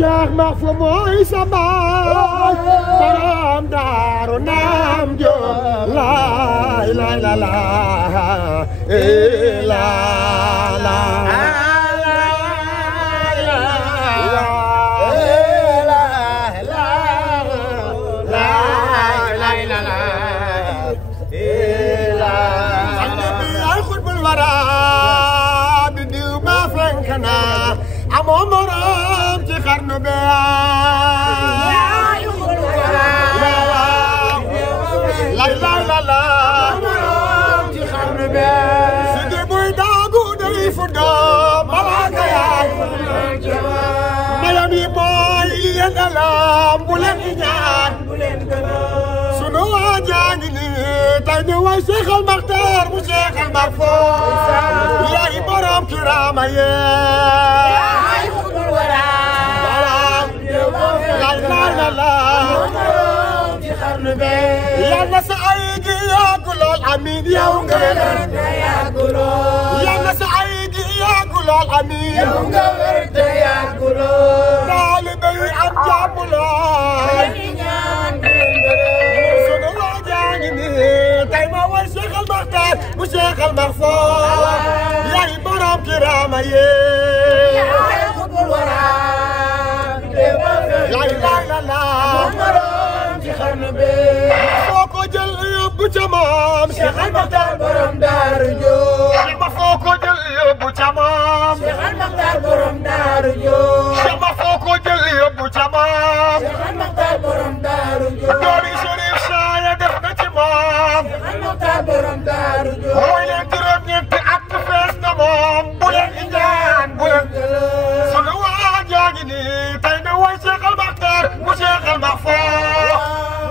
Cheikh Mahfou mooy sama borom daaru naam jo la la la la Karnu be la la la la ci karnu be sidi boy dagu day fudo malaga ya mayami boy yen alam bulen ñaan sunu wajangi ni tay ñu way Cheikh Al Makhtar bu Cheikh Al Mahfou yaay borom kirama ye يا سعيد يا قلول امين يا ونقرت يا قلول يا سعيد يا قلول امين يا ونقرت يا قلول طالبي عم جابلول سنو واجاني تايما والشيخ المختار وشيخ المغفور يا برام كرامه يا خطب الورى لا لا لا لا فوكو جل يوبو تمام شيخ المختار برم دار جو فوكو جل يوبو تمام شيخ المختار برم دار جو فوكو جل يوبو تمام شيخ المختار برم دار جو دوري شريف شايا دفنا تمام شيخ المختار برم دار جو وين ترم نيت اك فيس تمام بولن انجان بولن سنو واجاغني تاينا واي شيخ المختار وشيخ المغفور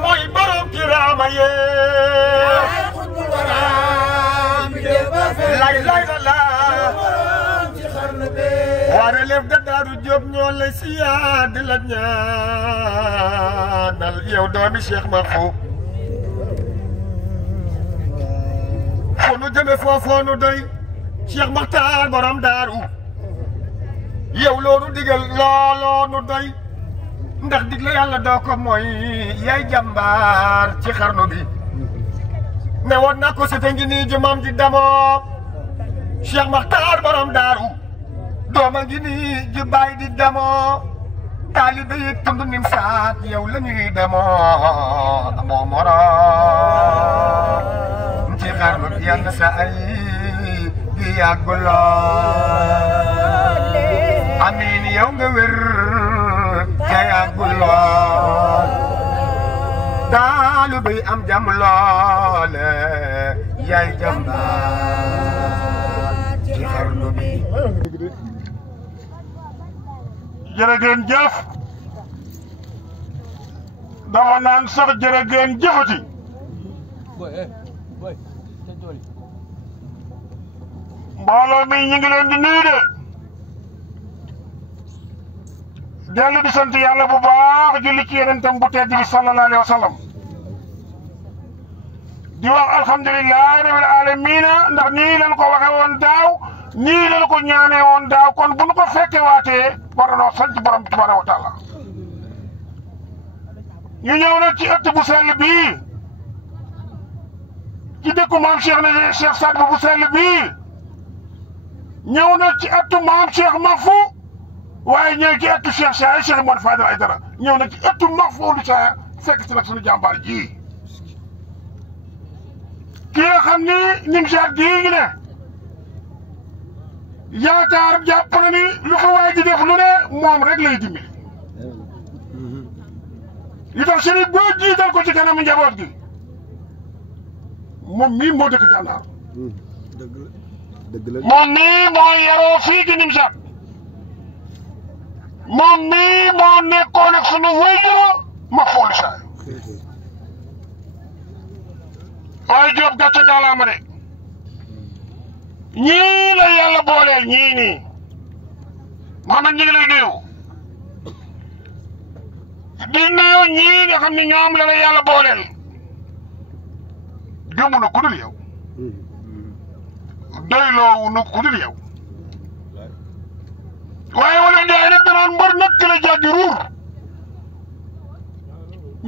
موي برم كرامه يا خطب الورى لا لا لا وانا لف دارو جوب ñoo lay siyaad la ñaanal yow doomi Cheikh Mahfou fu nu jëme foofoo nu doy Cheikh Makhtar borom daaru yow loolu digal looloo nu doy ndax digle yàlla doo ko mooy yaay jàmbaar ci xarnu bi ne woon na ko sete ngi nii jumam ji damoo Cheikh Makhtar borom daaru dooma ngi nii ji baay di damoo taalibe yi tund nim saat yow la ñuy demoo amoo moroom ci xarnu bi yàlla sa ay di yàgg lool amiin yow nga wér te yàgg lool taalibe yi am jàmm loole yaay jàmbaar ci xarnu bi jërëgeen jëf dama naan sax jërëgeen jëfati mbooloo mi ñu ngi leen di nuyu de dellu di sant yàlla bu baax julli ci yonentam bu tedd bi sallallahu alayhi wa sallam di wax alhamdulillahi rabbil alamina ndax nii lañ ko waxe woon daaw nii lañ ko ñaanee woon daaw kon bu ñu ko fekke waatee war nañoo sant borom tabaaraka wa taala ñu ñëw nag ci ëtt bu sell bii ci dëkku maam Cheikh ne Cheikh Sadbou bu sell bii ñëw nag ci ëttu maam Cheikh Mahfou waaye ñëw ci ëttu Cheikh Saay Cheikh Modou Fadel Aïdara ñëw nag ci ëttu Mahfou lu Saay fekk ci nag suñu jàmbaar ji ki nga xam ni nim saat gii ngi ne yaakaar jàpp na ni lu ko waay di def lu ne moom rek lay dimbali li tax sëriñ boo jiital ko ci kanamu njaboot gi moom mii moo dëkk Gànnaar moom mii moo yaroo fii ci Nimsaat moom mii moo nekkoon ak sunu wéyjur Mahfou lu Saay waaye Jóob gàcce gaalaama de ñii la yàlla booleel ñii nii Mohamed ñu ngi lay nuyu di nuyu ñii nga xam ne ñoom la yàlla booleel gëmu na ku dul yow doyloowu na ku dul yow waaye wala Njaay nag danaan mbër nag ki la jàggi ruur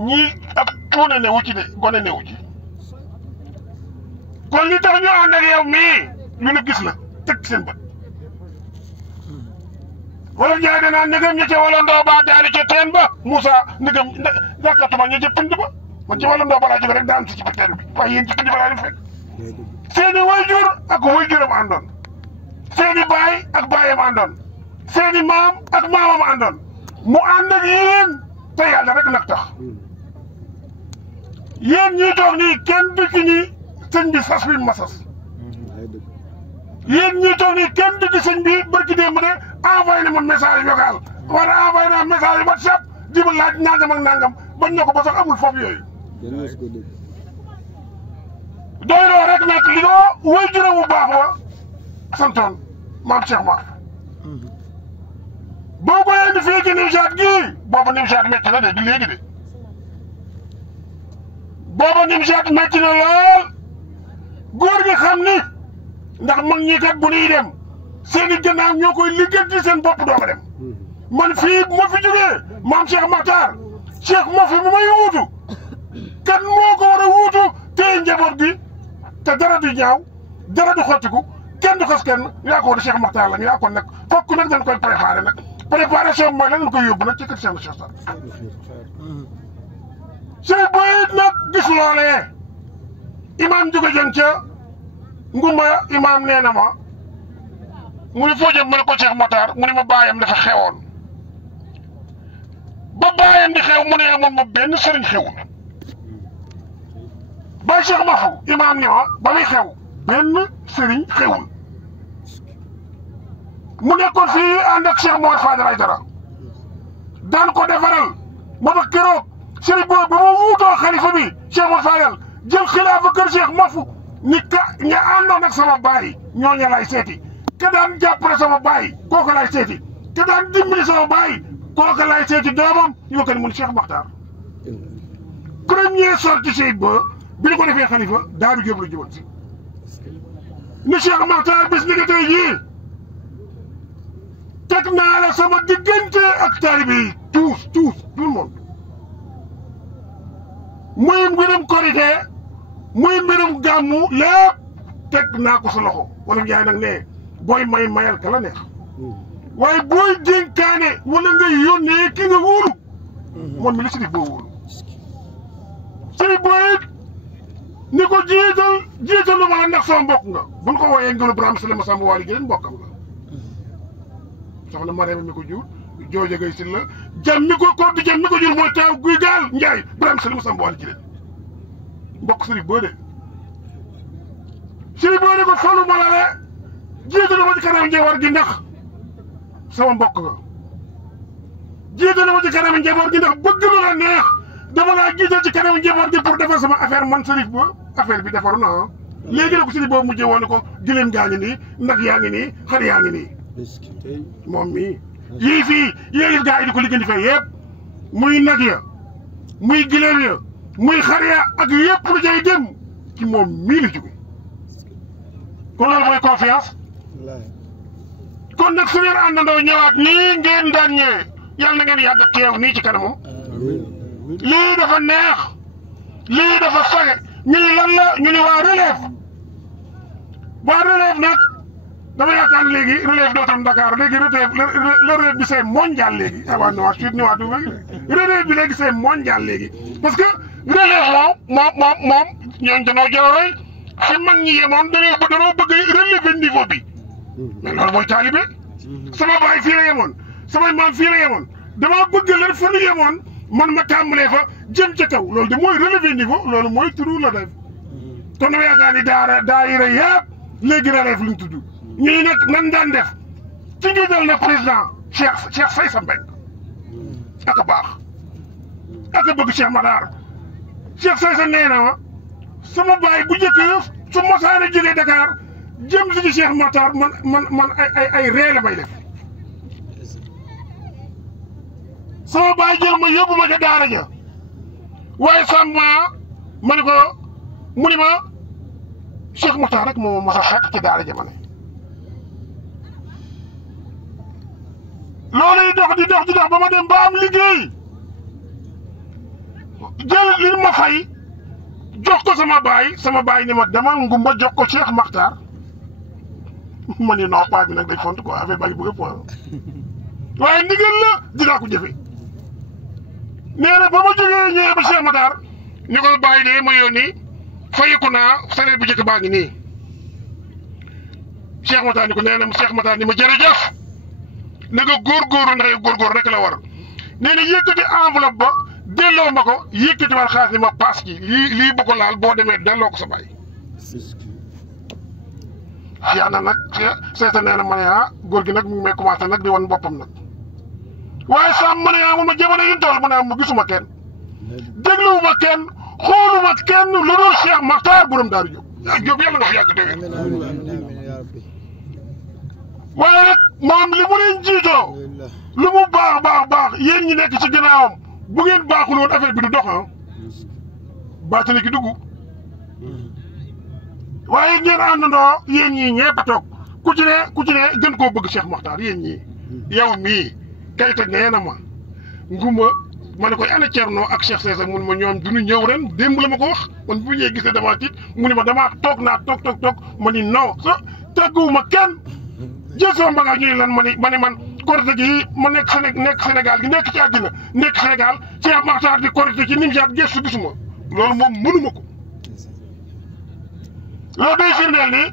ñii ak tuune newu ci de gone newu ci kon li tax ñu ànd ak yow mii ñu ne gis la teg seen bët wala Njaay danaan ndegam ña ca wala ndoo ba daani ca teen ba Moussa ndegam jàkkatuma ña ca pind ba man ci wala ndoo ba laa jóge rek daan si ci teen bi waaye yéen ci pind ba laa leen fekk seeni wayjur ak wayjuram àndoon seeni baay ak baayam àndoon seeni maam ak maamam àndoon mu ànd ak yéen te yàlla rek nag tax yéen ñii toog nii kenn du ci ni sëñ bi sas bi ma sas yéen ñii toog nii kenn du ci sëñ bi barki démb de envoyé na ma message vocal wala envoyé na message WhatsApp di ma laaj nangam ak nangam bañ na ko ba sax amul foofu yooyu doyloo rek nag li doo way juróom bu baax wa santoon maam Cheikh Mar boo ko indi fii ci Nimzaat gii booba Nimzaat métti na de du léegi de booba Nimzaat métti na lool góor gi xam ni ndax mag ñi kat bu ñuy dem seeni gannaaw ñoo koy liggéey seen bopp doo ko dem man fii bu ma fi jógee maam Cheikh Makhtar Cheikh moo fi mu may wuutu kan moo ko war a wuutu téye njaboot gi te dara du ñaaw dara du xottiku kenn du xas kenn yaa ko war a Cheikh Makhtar la yaa ko nag fokk nag dañ koy préparé nag préparation mooy lan lañ koy yóbbu nag ci kër Cheikh Cheikh Sarr sëy boyit nag gis loolee imaam jóge jën ca ngumba imaam nee na ma mu ne foo jëm mu ne ko Cheikh Makhtar mu ne ma baayam dafa xewoon ba baayam di xew mu ne amoon ma benn sëriñ xewul ba Cheikh Mahfou imaam ni ma ba muy xew benn sëriñ xewul mu nekkoon fii ànd ak Cheikh Mouhamed Fadel Aïdara daan ko defaral moo tax keroog sëriñ boobu ba ma wuutoo xalifa bi Cheikh Mouhamed Fadel jël xilaafa kër Cheikh Mahfou ni ka ña àndoon ak sama baay ñooña lay seeti ka daan jàppale sama baay kooku lay seeti ka daan dimbali sama baay kooku lay seeti doomam ñu ko ni mun Cheikh Makhtar premier sortie Cheikh ba bi ñu ko defee xalifa daaru Jóob la jëwoon si ni Cheikh Makhtar bis ni nga tey jii teg naa la sama diggante ak taalibe yi tout le monde muy mbirum korite muy mbirum gàmmu lépp teg naa ko sa loxo wala Njaay nag ne booy mayal ka la neex waaye booy dénkaane wala nga yónnee ki nga wóolu moom mi li si def boo wóolu sëy booyit ni ko jiital lu ma la ndax sama mbokk nga buñ ko wooyee ngëlu Birame Souleyma Samba Waly Guèye mbokkam nga soxna Mariama mi ko jur jooja gay si la jam mi ko koddu jam mi ko jur mooy taaw guy gaal Njaay Birame Souleyma Samba Waly Guèye mbokk sëriñ boo de sëriñ boo de ko falu ma la le jiitalu ma ci kanam njaboot gi ndax sama mbokk nga jiitalu ma ci kanam njaboot gi ndax bëgg na la neex dama laa jiital ci kanam njaboot gi pour defar sama affaire man sërif ba affaire bi defaru na léegi nag sëriñ boobu mujjee woon ko gileem gaa ngi nii nag yaa ngi nii xar yaa ngi nii moom mii yii fii yéegi gaa yi di ko liggéey fee yëpp muy nag ya muy gileem ya muy xar ya ak yëpp lu jay dem ci moom mii la jóge kon loolu mooy confiance kon nag su ngeen àndandoo ñëwaat nii ngeen daan ñëwee yàlla na ngeen yàgg teew nii ci kanamam lii dafa neex lii dafa sage ñu ni lan la ñu ni waa relève nag dama yaakaar léegi relève dootul Dakar léegi relève bi c'est mondial léegi waaw non suite ñëwaat du relève bi léegi c'est mondial léegi parce que relève moom ñooñu danoo jëloon fi mag ñi yemoon danoo bëgg relever niveau bi mais loolu mooy taalibe sama baay fii la yemoon sama maam fii la yemoon damaa bëgg leen fa nu yemoon man ma tàmbalee fa jëm ca kaw loolu de mooy relever niveau loolu mooy turu la def kon dama yaakaar ni daayira yëpp léegi relève luñ tudd ñuy nag nan daan def ci njiital na président Cheikh Say sa Mbeng ak a baax ak a bëgg Cheikh Makhtar Cheikh Say sa nee na ma sama baay bu njëkk su mosaane jógee Dakar jëm si ci Cheikh Makhtar man ay ree la may def sama baay jël ma yóbbu ma ca daara ja waaye sàmma ma ne ko mu ni ma Cheikh Makhtar rek moo ma sa fekk ci daara ja ma ne loolu di dox di dox di dox ba ma dem ba am liggéey jël li ma fay jox ko sama baay ni ma demal ngumba jox ko Cheikh Makhtar ma ni non paa bi nag day font quoi affaire baa ngi bëgg a point waaye ndigal la dinaa ko jëfe nee na ba ma jógee ñëwee ba Cheikh Makhtar ni ko bàyyi de ma yónni fayeku naa salaire bu njëkk baa ngi nii Cheikh Makhtar ni ko nee na Cheikh Makhtar ni ma jërëjëf na nga góorgóorlu ndax góorgóor rek la war nee na yëkkati enveloppe ba delloo ma ko yëkkati wàllu xaalis ni ma paas ci lii bu ko laal boo demee delloo ko sa baay. yaa na nag seeta nee na ma ne góor gi nag mu ngi may commencé nag di wan boppam nag waaye sàmm ma ne mun ma jamono yi ñu toll mu ne ma gisuma kenn dégluwuma kenn xooluma kenn lu dul Cheikh Makhtar borom Daaru Jóob yàlla nga fi yàgg déwén waaye nag moom li mu leen jiitoo lu mu baax yéen ñi nekk ci gannaawam bu ngeen baaxul woon affaire bi du dox baatale ki dugg waaye ngeen àndandoo yéen ñii ñëpp a toog ku ci ne gën koo bëgg Cheikh Makhtar yéen ñii yow mii kay toj nee na ma nguma ma ne koy ana Thierno ak Cheikh César mun ma ñoom du ñu ñëw ren démb la ma ko wax man bu ñëwee gisee damaa tiit mu ne ma damaa toog ma ni non tàgguwuma kenn jël sama bagage ñu ne lan ma ni man korite gi ma nekk Sénégal gi nekk ci àddina nekk Sénégal Cheikh Makhtar di korite ci Nimzaat gëstu gisuma loolu moom mënuma ko loolu day firndeel ni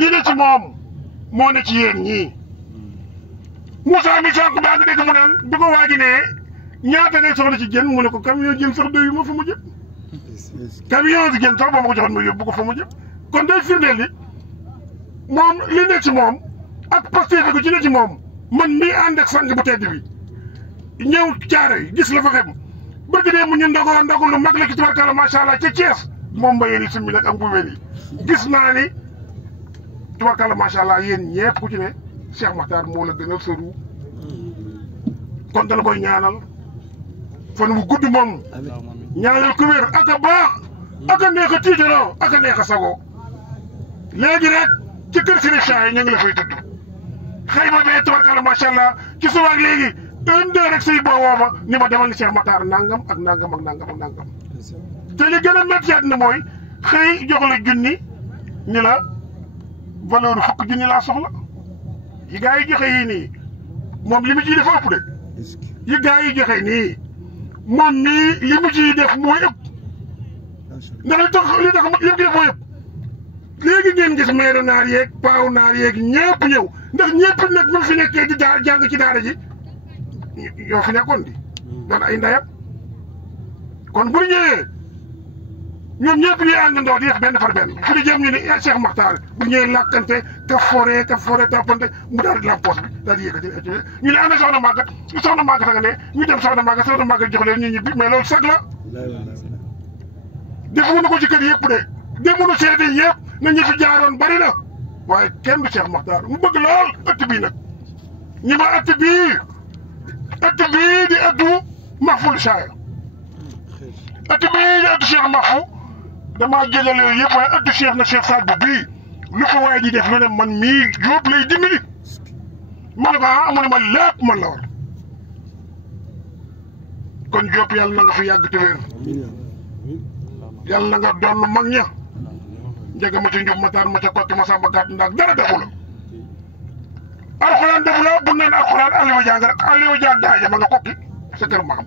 lii ne ci moom moo ne ci yéen ñii Moussa mi sànq baa ngi dégg mu naan bi ko waaji ne ñaata ngay soxla ci jën mu ne ko camion jën sax doyu ma fa mu jëm camion si jën sax boo ma ko joxoon ma yóbbu ko fa mu jëm kon day firndeel ni moom li ne ci moom ak pastéef ko ci ne ci moom man mii ànd ak sang bu tedd bi ñëw caare yi gis la fa xem bëgg dee mu ñu ndogu lu mag la ci tubarkalla macha allah ca Thiès moom mbayeen yi summi nag ak mbuubeen yi gis naa ni tubarkalla macha allah yéen ñepp ku ci ne Cheikh Makhtar moo la gënal sa ruu kon dana koy ñaanal fan wu gudd moom ñaanal ku wér ak a baax ak a neex a tiitaroo ak a neex a sagoo léegi rek ci kër Serigne Cheikh yi ñu ngi la fay tudd xëy ma bee tubarkalla macha allah ci subaak léegi rek say boo woo ma ni ma demal ni Cheikh Makhtar nangam ak nangam ak nangam ak nangam te li gën a métti na mooy xëy jox la junni ni la valeur fukk junni laa soxla yi gaa yi joxe yii nii moom li mu ciy def ëpp de yi gaa yi joxe nii moom mii li mu ciy def mooy ëpp ndax li tax yëpp def mooy ëpp léegi ngeen gis meeru naar yeeg paaw naar yeeg ñëpp ñëw ndax ñëpp nag bu fi nekkee di jàng ci daara ji yoo fi nekkoon di doon ay ndayam kon bu ñëwee ñoom ñëpp ñuy àndandoo di def benn par benn fu di jëm ñu ne Cheikh Makhtar bu ñëwee làkkante ka foree toppante mu daal di la poos bi daal di yëkkati ñu ne amee soxna Maguette nga ne ñu dem soxna Maguette jox leen ñu ñibbi mais loolu sag la defuñu ko ci kër yëpp de demuñu seeti yëpp na ñu fi jaaroon bari na waaye kenn du Cheikh Makhtar mu bëgg lool ëtt bii nag ñi ma ëtt bii di ëttu Mahfoul Chaya ëtt bii di ëttu Cheikh Mahfou damaa jëlale yooyu yëpp waaye ëttu Cheikh na Cheikh Saad Bou bii lu fa waaye di def lu ne man mii Jóob lay dimbali ma ne ko mu ne ma lépp man la war kon Jóob yàlla na nga fi yàgg te wér yàlla na nga doon mag ña njëga ma ca njub ma taar ma ca kokki ma sàmba gàtt ndax dara defu la alxuraan defu la bu neen alxuraan Aliou Diagne rek Aliou Diagne daaja ma nga kokki sa kër maam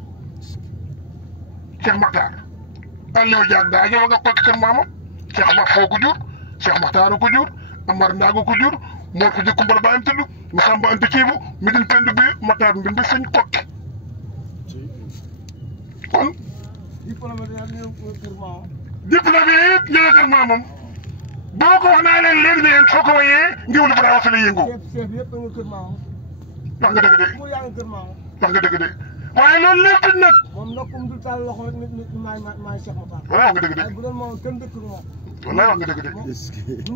Cheikh Makhtar Aliou Diagne daaja ma nga kokki kër maamam Cheikh Mahfou ko jur Cheikh Makhtar ko jur Amar Ndago ko jur Mor ko jëkku mbal ba am tëdd ma sàmba ante ciibu mi din pend bi ma taar mbind sëñ kokki kon diplôme bi it ñëwee kër maamam boo ko wax naa leen léegi ne leen soo ko wayee ngiwlu bu daaw si la yëngu wax nga dëgg de wax nga dëgg de waaye loolu lépp nag moom nokkum du taal loxo rek nit maay Cheikh Makhtar walaay wax nga dëgg de bu doon moom kenn dëkk moom walaay wax nga dëgg de bu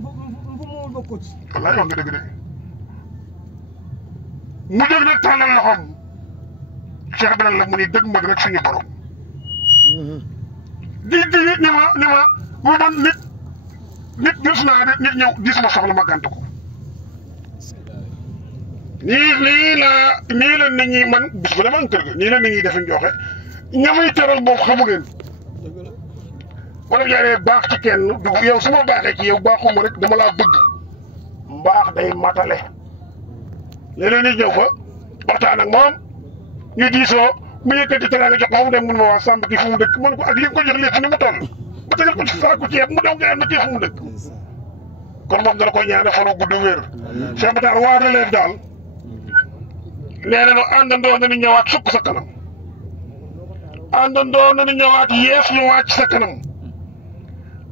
moom bokko ci walaay wax nga dëgg de mu jóg nag tàllal loxoom Cheikh Ibrahima la mu ni dëgg mag rek suñu borom di ni ma mu doon nit gis naa de nit ñëw gis ma soxla ma gànt ko nii la nit ñi man bis bu ne maa ngi kër ga nii la nit ñi defe joxe ñamay teral moom xamu leen wala jaaree baax ci kenn du yow su ma baaxee ci yow baaxuma rek dama laa bëgg mbaax day matale léeg-léeg nit ñëw fa waxtaan ak moom ñu diisoo mu yëkkati teraanga jox ko mu dem mun ma wax sàmm kii fu mu dëkk man ko ak li nga ko jox lépp ni mu toll ba tegal ko ci saako ceeb mu dem nga na kii fu mu dëkk kon moom dana koy ñaane fanu gudd wér Cheikh Matar waa relève daal nee na nu àndandoo nañu ñëwaat sukk sa kanam àndandoo nañu ñëwaat yees lu waat ci sa kanam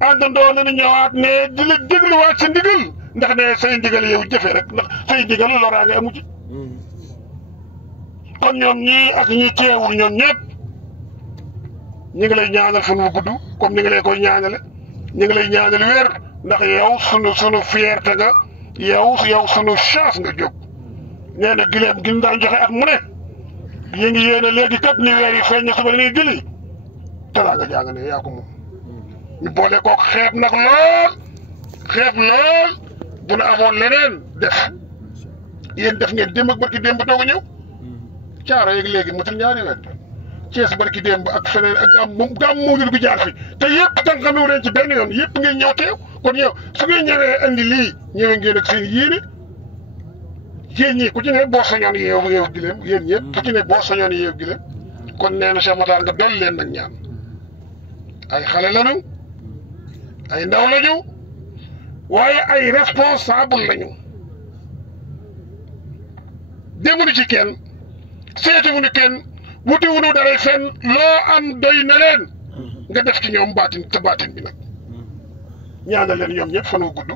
àndandoo nañu ñëwaat ne di la dégluwaat sa ndigal ndax ne say ndigal yow jëfe rek ndax say ndigal loraange amu ci kon ñoom ñii ak ñi teewul ñoom ñëpp ñu ngi lay ñaanal fan wu gudd comme ni nga lay koy ñaanale ñu ngi lay ñaanal wér ndax yow sunu fierté nga yow sunu chance nga jóg nee na gileem gi ñu daan joxe at mu ne yi ngi yéene léegi kat ni weer yi feeñ na suba nii julli teraanga jàng ne yaa ko moom ñu boole kook xeeb nag lool bu nu amoon leneen def yéen def ngeen démb ak barki démb doog a ñëw caaro yeeg léegi mutul ñaari weer Cees barki démb ak feneen ak gàmm Mawlid gu jaar fi te yëpp tànqamewu leen ci benn yoon yëpp ngeen ñëw teew kon yow su ngeen ñëwee andi lii ñëwee ngeen ak seen yéene yéen ñii ku ci ne boo sañoon yeewu gileem yéen ñëpp ku ci ne boo sañoon yeewu gileem kon nee na Cheikh Matar nga dolli leen nag ñaan ay xale lañu ay ndaw lañu waaye ay responsable lañu demuñu ci kenn seetuwuñu kenn wutiwuñu dara fenn loo am doy na leen nga def ci ñoom baatin te baatin bi nag ñaanal leen ñoom ñëpp fan wu gudd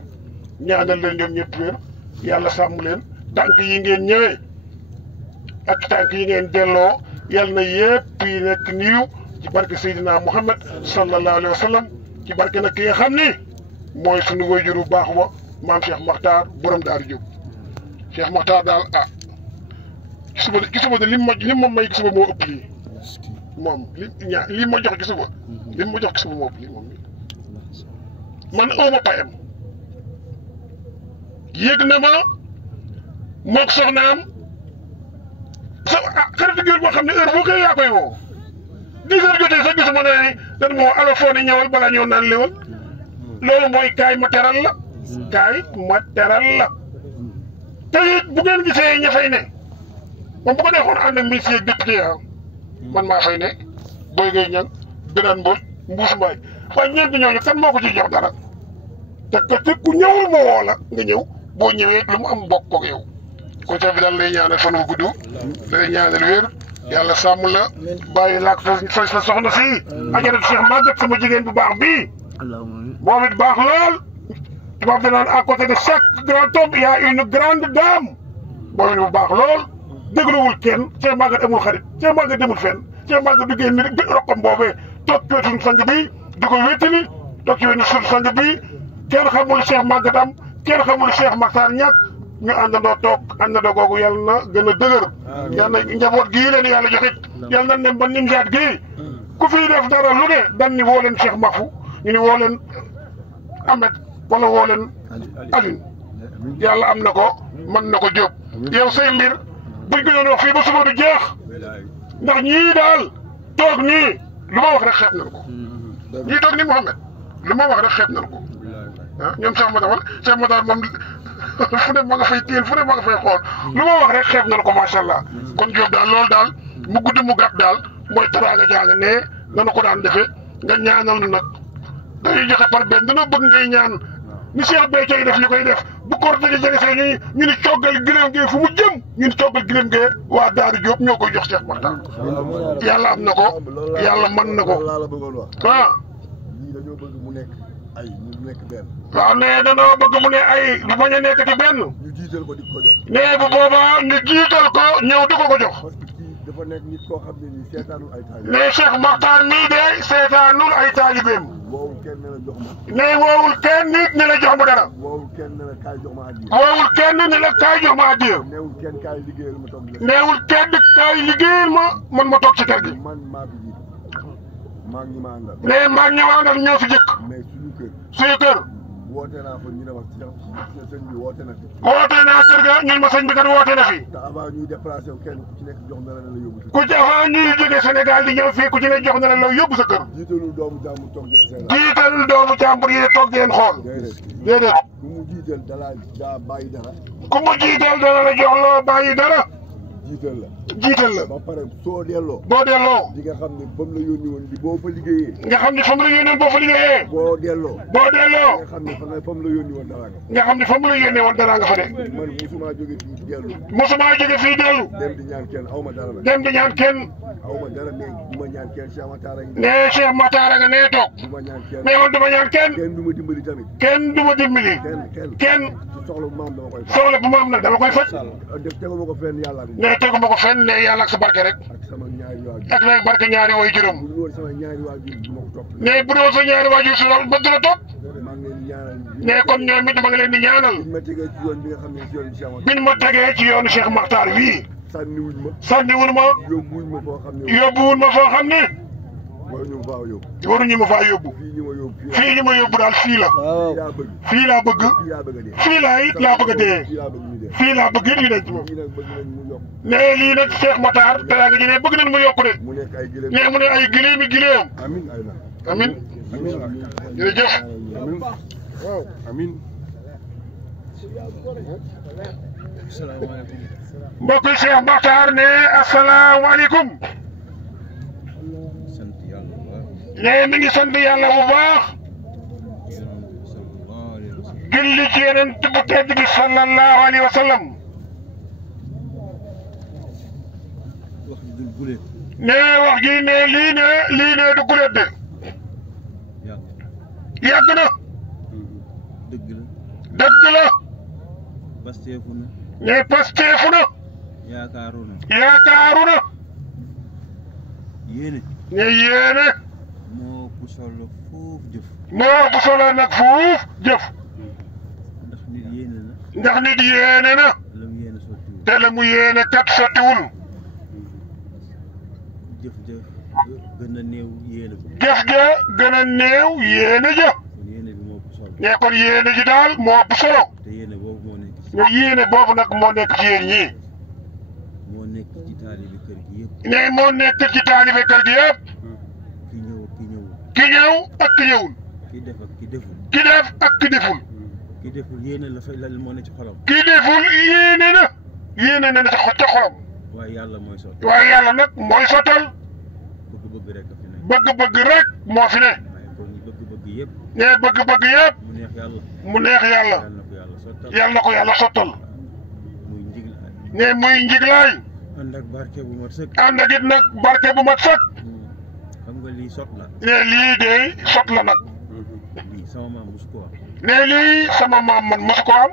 ñaanal leen ñoom ñëpp wér yàlla sàmm leen tànk yi ngeen ñëwee ak tànk yi ngeen delloo yàlla na yëpp yi nekk niiw ci barke Seydina Muhammad sallallahu alayhi wa sallam ci barke nag ki nga xam ni mooy sunu wayjur bu baax wa maam Cheikh Makhtar borom Daaru Jóob Cheikh Makhtar daal gisuma de lim ma may gisuma moo ëpp lii moom li ma jox gisuma lim ma jox gisuma moo ëpp lii moom man awma payam yëg na ma moog soxnaam xaritu géwél boo xam ne heure boo koy yaa koy woo 10 heures jotee sax gisuma ne dan moo ala foo ne ñëwal balaa ñëw naan léwal loolu mooy kaay ma teral la te it bu ngeen gisee ña fay ne moom bu ko defoon ànd ak ministre yeeg député man maa fay ne Boy Gueye Niang Birane Mbodj Mbuus Mbaye waaye ñeenti ñooñu kan moo ko ciy jox dara te ku ñëwul ma woo la nga ñëw boo ñëwee lu mu am bokk koog yow kon bi daal lay ñaanal fan wu gudd lay ñaanal wér yàlla sàmm la bàyyi laak sa soxna si ajaratu Cheikh Maguette sama jigéen bu baax bii moom it baax lool tubaab danaan à côté de chaque grand homme il y a une grande dame moom it bu baax lool dégluwul kenn Cheikh Maguette amul xarit Cheikh Maguette demul fenn Cheikh Maguette du génn roqam boobee toog ci wetu sang bi di ko wéttali toog ci wetu sang bi kenn xamul Cheikh Maguette am kenn xamul Cheikh Makhtar ñàkk ñu àndandoo toog àndandoo googu yàlla na gën a dëgër yàlla na njaboot gii leen yàlla joxit yàlla na dem ba Nimzaat gii ku fiy def dara lu ne dan ni woo leen Cheikh Mahfou ñu ni woo leen Ahmed wala woo leen Aline yàlla am na ko mën na ko jóg yow say mbir buñ ko doon wax fii ba suba du jeex ndax ñii daal toog nii lu ma wax rek xeeb nañ ko ñii toog nii Mouhamed lu ma wax rek xeeb nañ ko ah ñoom Cheikh Matar moom fu ne ma nga fay téel fu ne ma nga fay xool lu ma wax rek xeeb nañ ko macha allah kon Diop daal loolu daal mu gudd mu gàtt daal mooy teraanga jàng ne nanu ko daan defee nga ñaanal nu nag dañuy joxe par benn dana bëgg ngay ñaan ni Cheikh Béthio yi def li koy def bu ko tëjee jege see ñu ni coggal gileem gee fu mu jëm ñu ni coggal gileem gee waa Daaru Jóob ñoo koy jox Cheikh Makhtar yàlla am na ko yàlla mën na ko ah. dañoo bëgg mu nekk ay ñu nekk benn. waaw nee danoo bëgg mu ne ay du bañ a nekk ci benn. ñu jiital ko di ko jox. nee bu boobaa ñu jiital ko ñëw di ko jox. dafa nekk nit koo xam ne nii seetaanul ay taalibeem. ne Cheikh Makhtar mii de seetaanul ay taalibeem. woowul kenn ne la jox ma. ne woowul kenn nit ne la jox ma dara. woowul kenn ne la kaay jox ma addiya. woowul kenn ne la kaay jox ma addiya. neewul kenn kaay liggéeyal ma toog. neewul kenn kaay liggéeyal ma man ma toog ci kër gi. man maa fi jiitu maa ngi ñi ma àndal. ne maa ngi ñëwaat ak ñoo fi jëkk. mais suñu kër. woote naa fa ñu ne ma sëñ bi woote na fi. woote naa kër ga ñun ma sëñ bi kat woote na fi. te avant ñuy déplacé wu kenn ku ci nekk jox na la la yóbbu. ku ci avant ñuy jóge Sénégal di ñëw fii ku ci nekk jox na la yóbbu sa kër. jiitalul doomu jàmbur toog di la seetaan. jiitalul doomu jàmbur yi toog di leen xool. déedéet. ku mu jiital daa bàyyi dara. ku mu jiital dana la jox loo bàyyi dara. jiital la. jiital la. ba pare soo delloo. boo delloo. di nga xam ne fa mu la yónni woon di boo fa liggéeyee. nga xam ne fa mu la yónnee boo fa liggéeyee. boo delloo. boo delloo. nga xam ne fa mu la yónni woon dara nga. nga xam ne fa mu la yónnee woon dara nga fa de. man musuma jóge fii dellu. musuma jóge fii dellu. dem di ñaan kenn aw ma dara la. dem di ñaan kenn. aw ma dara mais du ma ñaan kenn Cheikh Makhtar a ngi. nee Cheikh Makhtar a nga nee toog. du ma ñaan kenn. mais man du ma ñaan kenn. kenn du ma dimbali tamit. kenn du ma dimbali. kenn. soxla bu ma am dama koy faj. soxla bu ma am nag dama koy faj. def teguma ko fenn yàlla. nee teguma ko fenn ne yàlla ak sa barke rek. ak sama ñaari waajur. ak nag barke ñaari way juróom. bu dul woon sama ñaari waajur du ma ko topp. nee bu doon sa ñaari waajur si loolu bëgg la topp. maa ngi leen di ñaanal. nee kon ñoom it ma ngi leen di ñaanal. biñ ma tegee ci yoon bi nga xam ne ci yoon bi Cheikh Makhtar. biñ ma tegee ci yoonu Cheikh Makhtar wii. sànniwuñ ma. sànniwuñ ma. yóbbuwuñ ma foo xam ne. yóbbuwuñ ma foo xam ne. waruñu ma faa yóbbu. waruñu ma faa yóbbu. fii ñu ma yóbbu daal fii la. fii laa bëgg. fii laa it laa bëgg a dee. fii laa bëgg it ñu denc moom. nee lii nag Cheikh Makhtar te yaa ngi ji ne bëgg nañ mu yokku de. nee mu ne ay gileemi gileem. amin jërëjëf. amin. mbokk yi Cheikh Makhtar ne asalaamaaleykum. nee mi ngi sant yàlla bu baax. julli ci Yonent bu tedd bi sallallahu alayhi wa sallam. nee wax ji ne lii ne du gulet de. yàgg na. dëgg la. nee pasteefu na. yaakaaru na. nee yéene. moo bu solo nag fuuf jëf. ndax nit yéene na. te la mu yéene kat sottiwul. jëf ja gën a néew yéene ja. nee kon yéene ji daal moo ëpp solo. ne yéene boobu nag moo nekk ci yéen ñii. nee moo nekk ci taalibe kër gi yëpp. ki ñëw ak ki ñëwul. ki def ak ki deful. ki deful yéene la fay lan moo ne ci xolam. ki deful yéene na ca xolam. waaye yàlla mooy sottal. waaye yàlla nag mooy sottal. bëgg-bëgg rek fi ne. bëgg-bëgg rek moo fi ne. bëgg-bëgg yëpp. nee bëgg-bëgg yëpp. mu neex yàlla. yàlla na ko yàlla sottal. nee muy njiglaay. ànd ak barke bu mat sëkk. ànd ak it nag barke bu mat sëkk. xam nga lii sot la. nee lii de sot la nag. lii sama maam mosu ko am. nee lii sama maam man mosu ko am.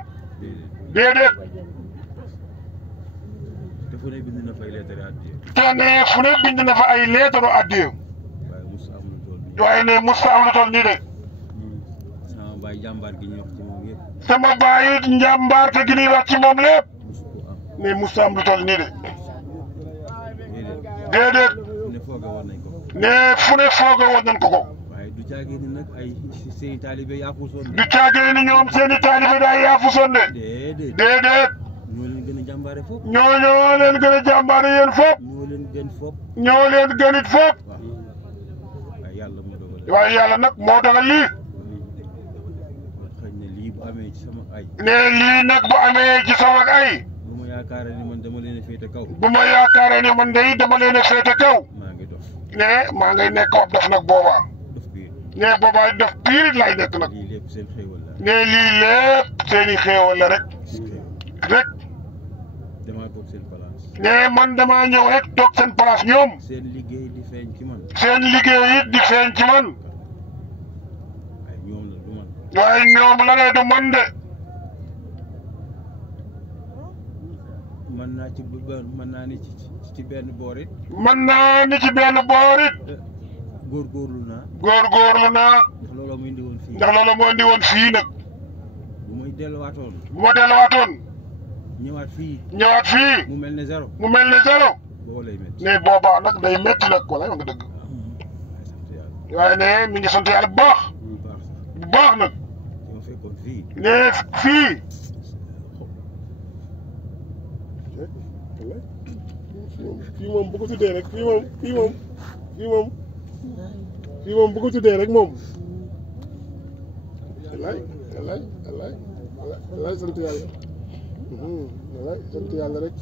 déedéet. te fu ne bind na fa ay leetari addiya. te ne fu ne bind na fa ay leetaru addiya. waaye ne musta am lu toll nii de. sama baay jàmbaar gi ñuy wax ci moom yëpp. sama baay njàmbaar te gi ñuy wax ci moom lépp. ne musta am lu toll nii de. déedéet. ne fu ne fooge woon nañ ko ko. waaye du caagee ni nag ay seeni taalibe yaafusoon. du caagee ni ñoom seeni taalibe daay yaafusoon de. déedéet. ñoo leen gën a jàmbaare foofu. ñoo leen gën a jàmbaare yéen foofu. ñoo leen gën foofu. ñoo leen gën it foofu. waaye yàlla nag moo dogal lii. xëy na lii bu amee ci sama ay. ne lii nag bu amee ci sama ay. bu ma yaakaaree ni man dama leen a féete kaw. bu ma yaakaaree ni man day dama leen a féete kaw. maa ngi dof. ne maa ngay nekk ab dof nag boobaa. dof biir. ne boobaa dof biir it laay nekk nag. lii lépp seen xéewal la. ne lii lépp seeni xéewal la rek. rek. damaa toog seen place. ne man damaa ñëw rek toog seen place ñoom. seen liggéey di feeñ ci man. seen liggéey it di feeñ ci man. waaye ñoom la du man. waaye ñoom la ne du man de. mën naa ci mën naa ni ci benn boor it. mën naa ni ci benn boor it. góorgóorlu naa. góorgóorlu naa. ndax looloo mu indi woon fii. ndax looloo moo indi woon fii nag. bu may delluwaatoon. bu ma delluwaatoon. ñëwaat fii. ñëwaat fii. mu mel ne zéro. mu mel ne zéro. boo lay métti. ne boobaa nag day métti nag wala nga dëgg. waaye ne mi ngi sant yàlla bu baax. bu baax nag. ñoo fekkoon fii. ne fii. fii moom bu ko tuddee rek fii moom bu ko tuddee rek moom. wallaay sant yàlla. wallaay sant yàlla rek.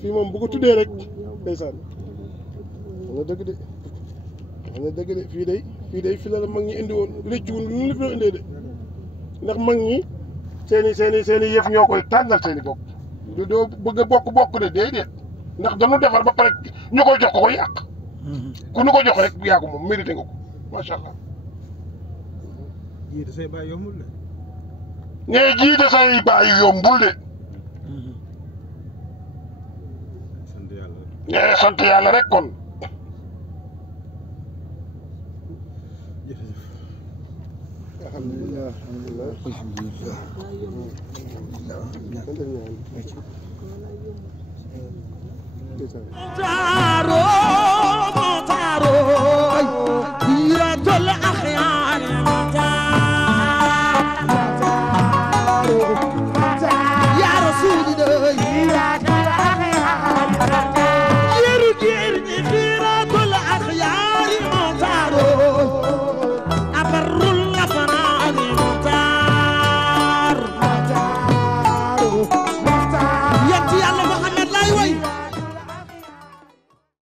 fii moom bu ko tuddee rek ndeysaan. wax nga dëgg de. wax nga dëgg de fii la mag ñi indi woon rëcc wu ñu la fi indee de. ndax mag ñi seeni yëf ñoo koy tànnal seeni bopp. doo bëgg a bokk de déedéet. ndax dañu defar ba pare ñu koy jox ko yàq. ku ñu ko jox rek yaa ko moom mérité nga ko macha allah. jiite say baay yombul de. nee jiite say baay yombul de. sant yàlla. nee sant yàlla rek kon. alhamdulilah alhamdulilah.